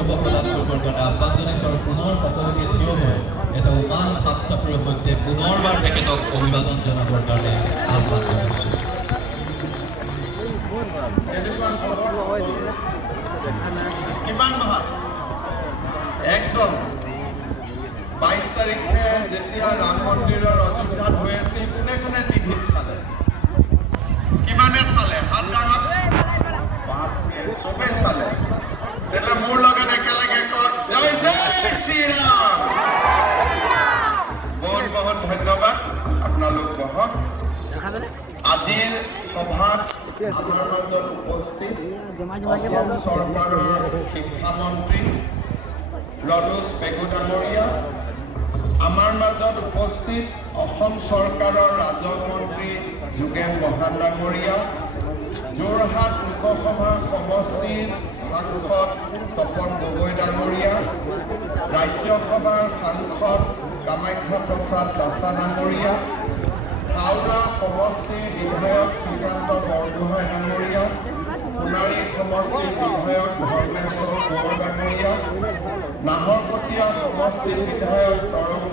বক্তব্য প্ৰদান কৰিবৰ কাৰণে আহ্বান জনাইছোঁ আৰু পুনৰ সকলোকে থিয় হৈ এটা উমান হাত চাপৰিৰ সৈতে পুনৰবাৰ তেখেতক অভিবাদন জনাবৰ কাৰণে আহ্বান জনাইছোঁ। কিমান মাহত একদম 22 তাৰিখে যেতিয়া ৰাম মন্দিৰৰ অযোধ্যাত হৈ আছিল, কোনে কোনে টিভিত চালে? কিমানে চালে? হাত ডাঙৰ চবেই চালে। তেতিয়া মোৰ লগত একেলগে কওক, জয় জয় শ্ৰীৰাম। বহুত বহুত ধন্যবাদ। আপোনালোক বহক। আজিৰ সভাত আমাৰ মাজত উপস্থিত অসম চৰকাৰৰ শিক্ষামন্ত্ৰী ৰনোজ পেগু ডাঙৰীয়া, আমাৰ মাজত উপস্থিত অসম চৰকাৰৰ ৰাজহ মন্ত্ৰী যোগেন মহান ডাঙৰীয়া, যোৰহাট লোকসভা সমষ্টিৰ সাংসদ তপন গগৈ ডাঙৰীয়া, ৰাজ্যসভাৰ সাংসদ কামাখ্যা প্ৰসাদ দাসা ডাঙৰীয়া, হাওৰা সমষ্টিৰ বিধায়ক শ্ৰীকান্ত বৰগোহাঁই ডাঙৰীয়া, সোণাৰী সমষ্টিৰ বিধায়ক ধৰ্মেশ্বৰ কোঁৱৰ ডাঙৰীয়া, নাহৰকটীয়া সমষ্টিৰ বিধায়ক তৰংগ